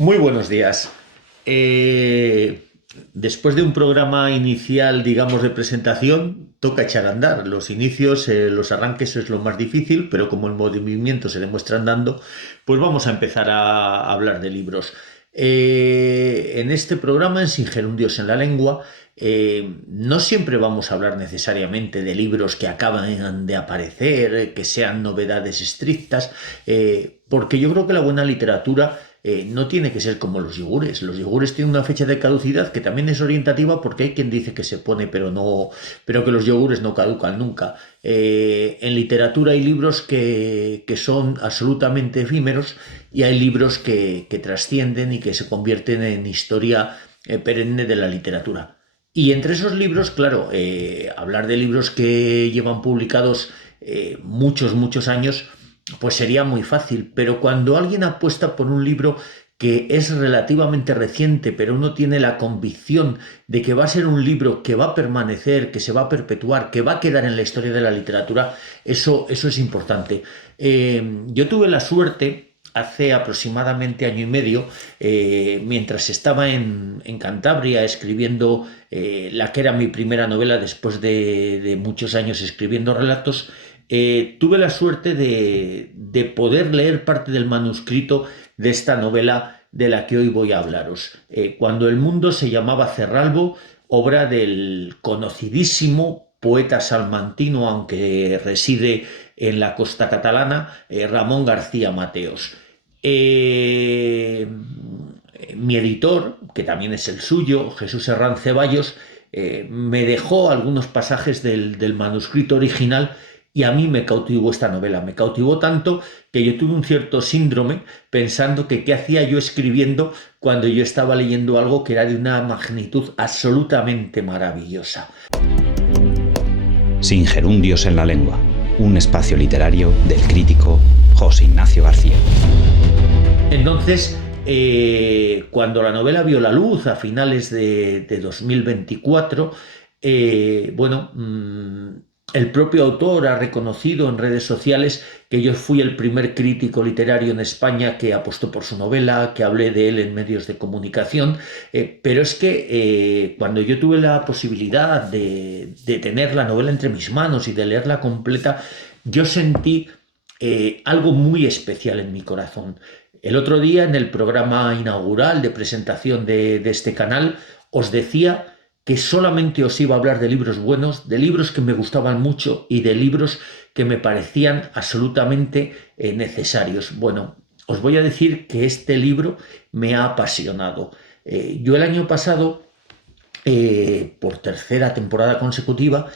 Muy buenos días. Eh, Después de un programa inicial, digamos, de presentación, toca echar a andar. Los inicios, los arranques es lo más difícil, pero como el movimiento se demuestra andando, pues vamos a empezar a hablar de libros. En este programa, en Sin Gerundios en la Lengua, no siempre vamos a hablar necesariamente de libros que acaban de aparecer, que sean novedades estrictas, porque yo creo que la buena literatura no tiene que ser como los yogures. Los yogures tienen una fecha de caducidad que también es orientativa porque hay quien dice que se pone, pero no, pero que los yogures no caducan nunca. En literatura hay libros que son absolutamente efímeros y hay libros que trascienden y que se convierten en historia perenne de la literatura. Y entre esos libros, claro, hablar de libros que llevan publicados muchos años, pues sería muy fácil, pero cuando alguien apuesta por un libro que es relativamente reciente, pero uno tiene la convicción de que va a ser un libro que va a permanecer, que se va a perpetuar, que va a quedar en la historia de la literatura, eso es importante. Yo tuve la suerte, hace aproximadamente año y medio, mientras estaba en Cantabria escribiendo la que era mi primera novela después de muchos años escribiendo relatos, tuve la suerte de poder leer parte del manuscrito de esta novela de la que hoy voy a hablaros. Cuando el mundo se llamaba Cerralbo, obra del conocidísimo poeta salmantino, aunque reside en la costa catalana, Ramón García Mateos. Eh, Mi editor, que también es el suyo, Jesús Herrán Ceballos, me dejó algunos pasajes del manuscrito original y a mí me cautivó esta novela. Me cautivó tanto que yo tuve un cierto síndrome pensando que qué hacía yo escribiendo cuando yo estaba leyendo algo que era de una magnitud absolutamente maravillosa. Sin gerundios en la lengua, un espacio literario del crítico José Ignacio García. Entonces, cuando la novela vio la luz a finales de 2024, bueno, el propio autor ha reconocido en redes sociales que yo fui el primer crítico literario en España que apostó por su novela, que hablé de él en medios de comunicación, pero es que cuando yo tuve la posibilidad de tener la novela entre mis manos y de leerla completa, yo sentí algo muy especial en mi corazón. El otro día, en el programa inaugural de presentación de este canal, os decía que solamente os iba a hablar de libros buenos, de libros que me gustaban mucho y de libros que me parecían absolutamente necesarios. Bueno, os voy a decir que este libro me ha apasionado. Yo el año pasado, por tercera temporada consecutiva,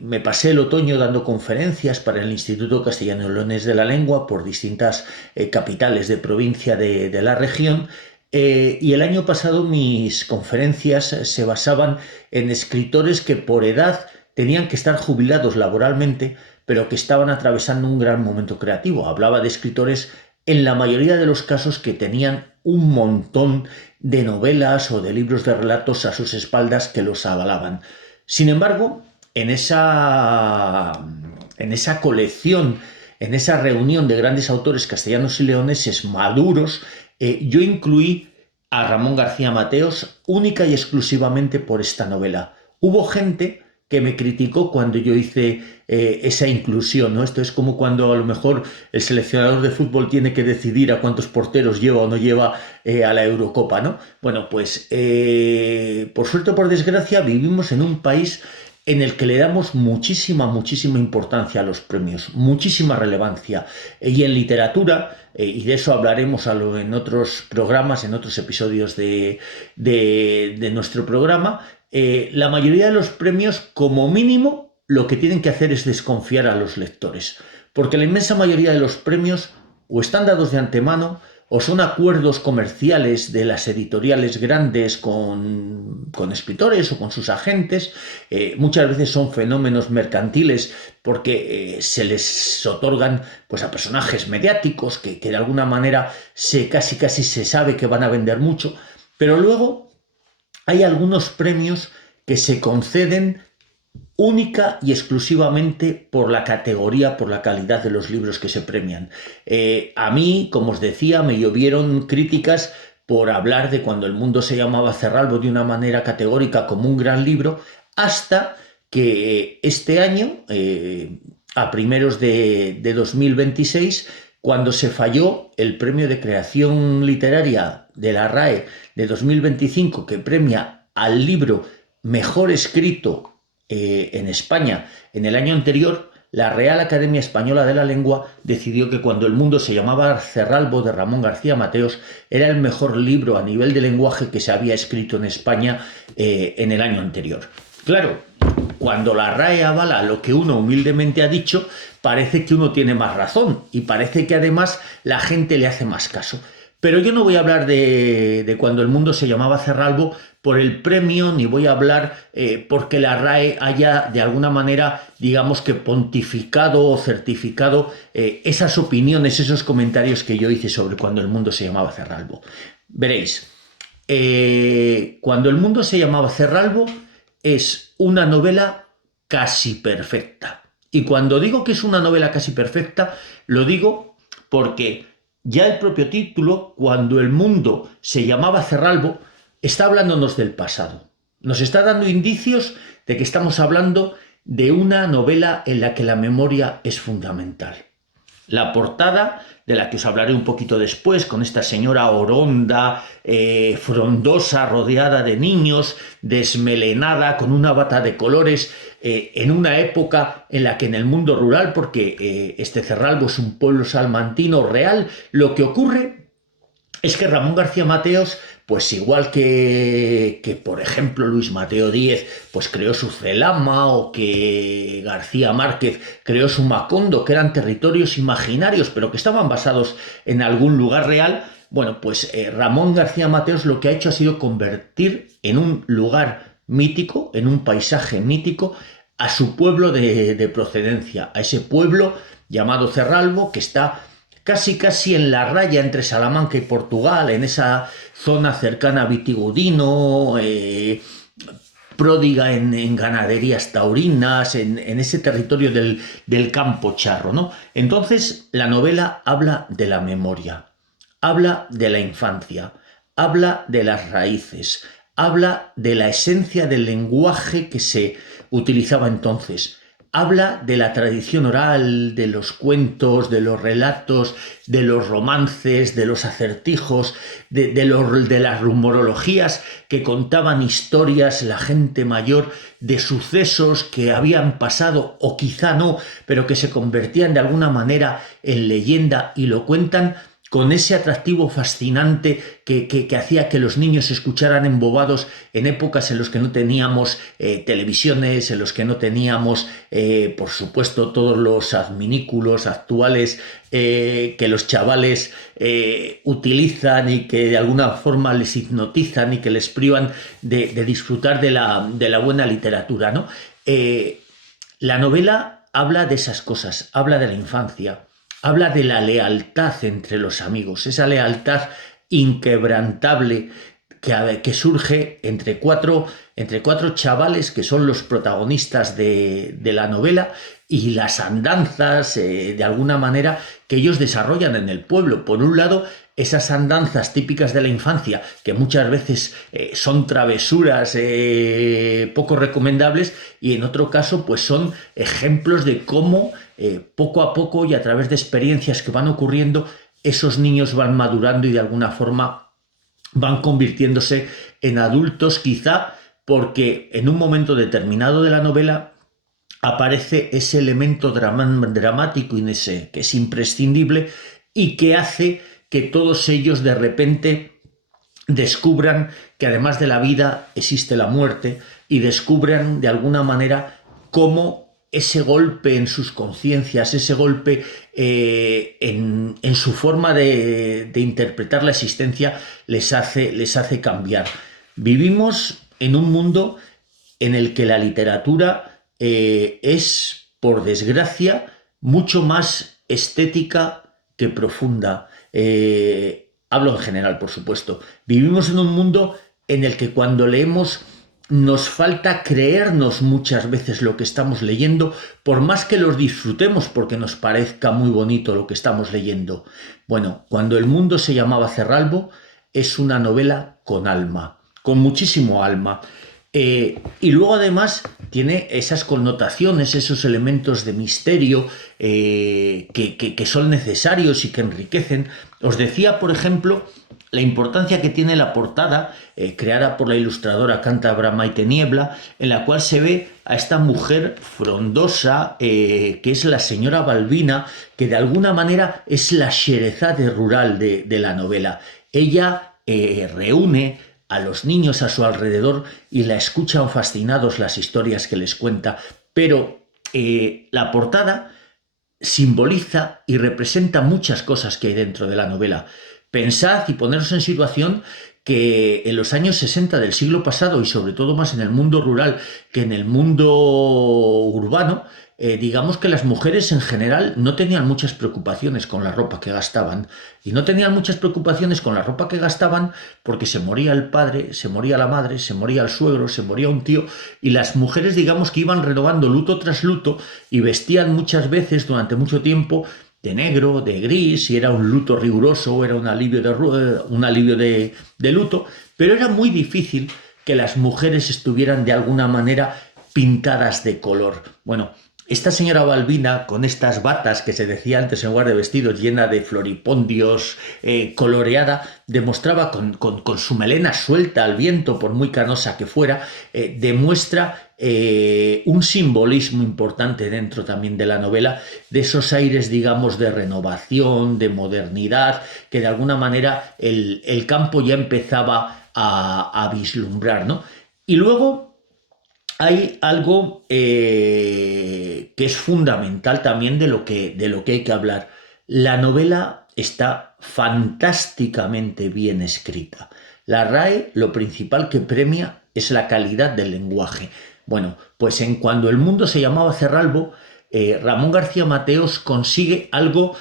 me pasé el otoño dando conferencias para el Instituto Castellano y Leonés de la Lengua por distintas capitales de provincia de la región. Y el año pasado mis conferencias se basaban en escritores que por edad tenían que estar jubilados laboralmente, pero que estaban atravesando un gran momento creativo. Hablaba de escritores en la mayoría de los casos que tenían un montón de novelas o de libros de relatos a sus espaldas que los avalaban. Sin embargo, en esa colección, en esa reunión de grandes autores castellanos y leoneses maduros, yo incluí a Ramón García Mateos única y exclusivamente por esta novela. Hubo gente que me criticó cuando yo hice esa inclusión, ¿no? Esto es como cuando a lo mejor el seleccionador de fútbol tiene que decidir a cuántos porteros lleva o no lleva a la Eurocopa, ¿no? Bueno, pues por suerte o por desgracia vivimos en un país en el que le damos muchísima importancia a los premios, muchísima relevancia. Y en literatura, y de eso hablaremos en otros programas, en otros episodios de nuestro programa, la mayoría de los premios, como mínimo, lo que tienen que hacer es desconfiar a los lectores, porque la inmensa mayoría de los premios o están dados de antemano o son acuerdos comerciales de las editoriales grandes con escritores o con sus agentes. Muchas veces son fenómenos mercantiles porque se les otorgan pues, a personajes mediáticos que de alguna manera casi se sabe que van a vender mucho, pero luego hay algunos premios que se conceden única y exclusivamente por la categoría, por la calidad de los libros que se premian. A mí, como os decía, me llovieron críticas por hablar de Cuando el mundo se llamaba Cerralbo de una manera categórica como un gran libro, hasta que este año, a primeros de 2026, cuando se falló el premio de creación literaria de la RAE de 2025, que premia al libro mejor escrito en España en el año anterior, la Real Academia Española de la Lengua decidió que Cuando el mundo se llamaba Cerralbo de Ramón García Mateos era el mejor libro a nivel de lenguaje que se había escrito en España en el año anterior. Claro, cuando la RAE avala lo que uno humildemente ha dicho, parece que uno tiene más razón y parece que además la gente le hace más caso. Pero yo no voy a hablar de Cuando el mundo se llamaba Cerralbo por el premio, ni voy a hablar porque la RAE haya de alguna manera, digamos que pontificado o certificado esas opiniones, esos comentarios que yo hice sobre Cuando el mundo se llamaba Cerralbo. Veréis, Cuando el mundo se llamaba Cerralbo es una novela casi perfecta. Y cuando digo que es una novela casi perfecta, lo digo porque ya el propio título, Cuando el mundo se llamaba Cerralbo, está hablándonos del pasado. Nos está dando indicios de que estamos hablando de una novela en la que la memoria es fundamental. La portada, de la que os hablaré un poquito después, con esta señora oronda, frondosa, rodeada de niños, desmelenada, con una bata de colores, en una época en la que en el mundo rural, porque este Cerralbo es un pueblo salmantino real, lo que ocurre es que Ramón García Mateos, pues igual que por ejemplo Luis Mateo Díez, pues creó su Celama, o que García Márquez creó su Macondo, que eran territorios imaginarios, pero que estaban basados en algún lugar real. Bueno, pues Ramón García Mateos lo que ha hecho ha sido convertir en un lugar mítico, en un paisaje mítico, a su pueblo de procedencia, a ese pueblo llamado Cerralbo, que está casi en la raya entre Salamanca y Portugal, en esa zona cercana a Vitigudino, pródiga en ganaderías taurinas, en ese territorio del campo charro, ¿no? Entonces, la novela habla de la memoria, habla de la infancia, habla de las raíces, habla de la esencia del lenguaje que se utilizaba entonces. Habla de la tradición oral, de los cuentos, de los relatos, de los romances, de los acertijos, de las rumorologías que contaban historias la gente mayor, de sucesos que habían pasado o quizá no, pero que se convertían de alguna manera en leyenda, y lo cuentan con ese atractivo fascinante que hacía que los niños escucharan embobados en épocas en las que no teníamos televisiones, en los que no teníamos, por supuesto, todos los adminículos actuales que los chavales utilizan y que de alguna forma les hipnotizan y que les privan de disfrutar de la buena literatura, ¿no? La novela habla de esas cosas, habla de la infancia, habla de la lealtad entre los amigos, esa lealtad inquebrantable que surge entre cuatro chavales que son los protagonistas de la novela, y las andanzas, de alguna manera, que ellos desarrollan en el pueblo. Por un lado, esas andanzas típicas de la infancia, que muchas veces son travesuras poco recomendables, y en otro caso pues son ejemplos de cómo poco a poco y a través de experiencias que van ocurriendo, esos niños van madurando y de alguna forma van convirtiéndose en adultos, quizá porque en un momento determinado de la novela aparece ese elemento dramático y que es imprescindible y que hace que todos ellos de repente descubran que además de la vida existe la muerte, y descubran de alguna manera cómo ese golpe en sus conciencias, ese golpe en su forma de interpretar la existencia les hace cambiar. Vivimos en un mundo en el que la literatura es, por desgracia, mucho más estética que profunda. Hablo en general, por supuesto. Vivimos en un mundo en el que cuando leemos nos falta creernos muchas veces lo que estamos leyendo, por más que los disfrutemos porque nos parezca muy bonito lo que estamos leyendo. Bueno, Cuando el mundo se llamaba Cerralbo es una novela con alma, con muchísimo alma. Y luego además tiene esas connotaciones, esos elementos de misterio que son necesarios y que enriquecen. Os decía, por ejemplo, la importancia que tiene la portada, creada por la ilustradora cántabra Maite Niebla, en la cual se ve a esta mujer frondosa, que es la señora Balbina, que de alguna manera es la Sherezade rural de la novela. Ella reúne a los niños a su alrededor y la escuchan fascinados las historias que les cuenta, pero la portada simboliza y representa muchas cosas que hay dentro de la novela. Pensad y poneros en situación que en los años 60 del siglo pasado, y sobre todo más en el mundo rural que en el mundo urbano, digamos que las mujeres en general no tenían muchas preocupaciones con la ropa que gastaban. Y no tenían muchas preocupaciones con la ropa que gastaban porque se moría el padre, se moría la madre, se moría el suegro, se moría un tío, y las mujeres, digamos que iban renovando luto tras luto y vestían muchas veces durante mucho tiempo de negro, de gris, si era un luto riguroso o era un alivio de luto, pero era muy difícil que las mujeres estuvieran de alguna manera pintadas de color. Bueno, esta señora Balbina, con estas batas que se decía antes en lugar de vestidos, llena de floripondios, coloreada, demostraba con su melena suelta al viento, por muy canosa que fuera, demuestra un simbolismo importante dentro también de la novela, de esos aires, digamos, de renovación, de modernidad, que de alguna manera el campo ya empezaba a vislumbrar, ¿no? Y luego hay algo que es fundamental también de lo que hay que hablar. La novela está fantásticamente bien escrita. La RAE lo principal que premia es la calidad del lenguaje. Bueno, pues en Cuando el mundo se llamaba Cerralbo, Ramón García Mateos consigue algo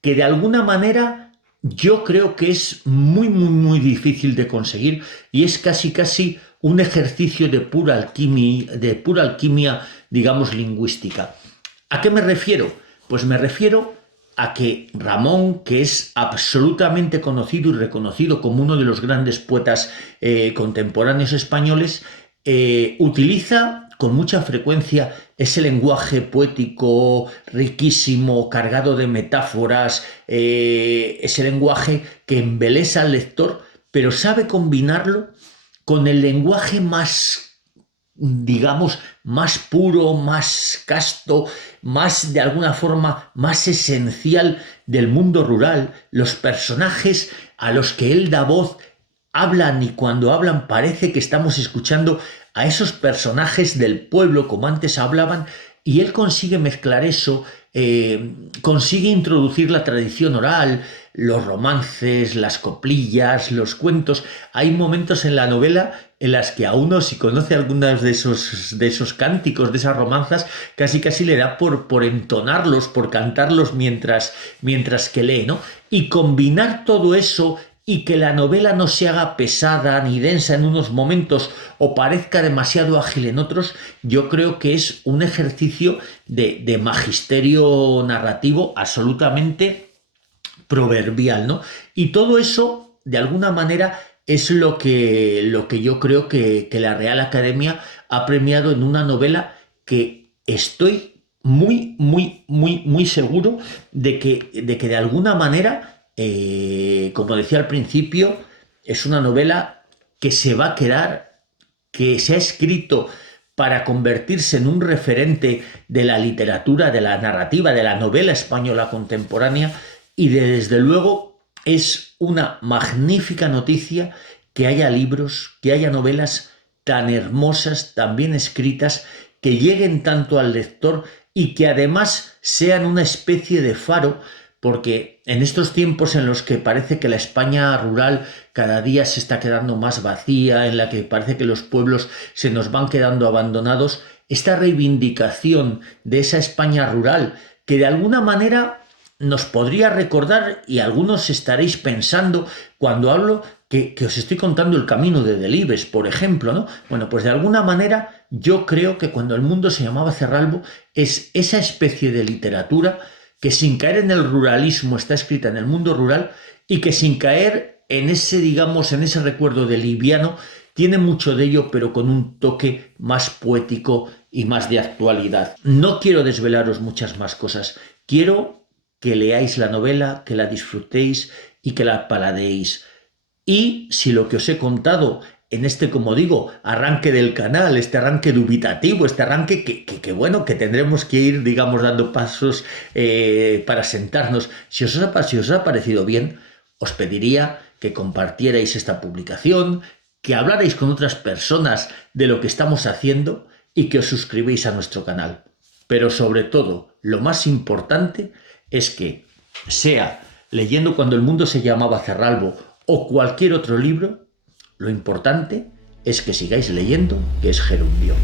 que de alguna manera yo creo que es muy difícil de conseguir, y es casi un ejercicio de pura alquimia, digamos, lingüística. ¿A qué me refiero? Pues me refiero a que Ramón, que es absolutamente conocido y reconocido como uno de los grandes poetas contemporáneos españoles, utiliza con mucha frecuencia ese lenguaje poético riquísimo, cargado de metáforas, ese lenguaje que embelesa al lector, pero sabe combinarlo con el lenguaje más, digamos, más puro, más casto, más, de alguna forma, más esencial del mundo rural. Los personajes a los que él da voz hablan, y cuando hablan parece que estamos escuchando a esos personajes del pueblo como antes hablaban, y él consigue mezclar eso, consigue introducir la tradición oral, los romances, las coplillas, los cuentos. Hay momentos en la novela en las que a uno, si conoce algunos de esos cánticos, de esas romanzas, casi le da por entonarlos, por cantarlos mientras que lee, ¿no? Y combinar todo eso y que la novela no se haga pesada ni densa en unos momentos o parezca demasiado ágil en otros, yo creo que es un ejercicio de magisterio narrativo absolutamente proverbial, ¿no? Y todo eso, de alguna manera, es lo que yo creo que la Real Academia ha premiado en una novela que estoy muy seguro de que de alguna manera, como decía al principio, es una novela que se va a quedar, que se ha escrito para convertirse en un referente de la literatura, de la narrativa, de la novela española contemporánea, y desde luego es una magnífica noticia que haya libros, que haya novelas tan hermosas, tan bien escritas, que lleguen tanto al lector y que además sean una especie de faro, porque en estos tiempos en los que parece que la España rural cada día se está quedando más vacía, en la que parece que los pueblos se nos van quedando abandonados, esta reivindicación de esa España rural, que de alguna manera nos podría recordar, y algunos estaréis pensando cuando hablo que os estoy contando el camino de Delibes, por ejemplo, ¿no? Bueno, pues de alguna manera yo creo que Cuando el mundo se llamaba Cerralbo es esa especie de literatura que sin caer en el ruralismo está escrita en el mundo rural, y que sin caer en ese, digamos, en ese recuerdo de liviano, tiene mucho de ello, pero con un toque más poético y más de actualidad. No quiero desvelaros muchas más cosas. Quiero que leáis la novela, que la disfrutéis y que la paladeéis. Y si lo que os he contado en este, como digo, arranque del canal, este arranque dubitativo, este arranque que bueno, que tendremos que ir, digamos, dando pasos para sentarnos. Si os ha parecido bien, os pediría que compartierais esta publicación, que hablarais con otras personas de lo que estamos haciendo y que os suscribáis a nuestro canal. Pero sobre todo, lo más importante es que, sea Leyendo cuando el mundo se llamaba Cerralbo o cualquier otro libro, lo importante es que sigáis leyendo, que es gerundio.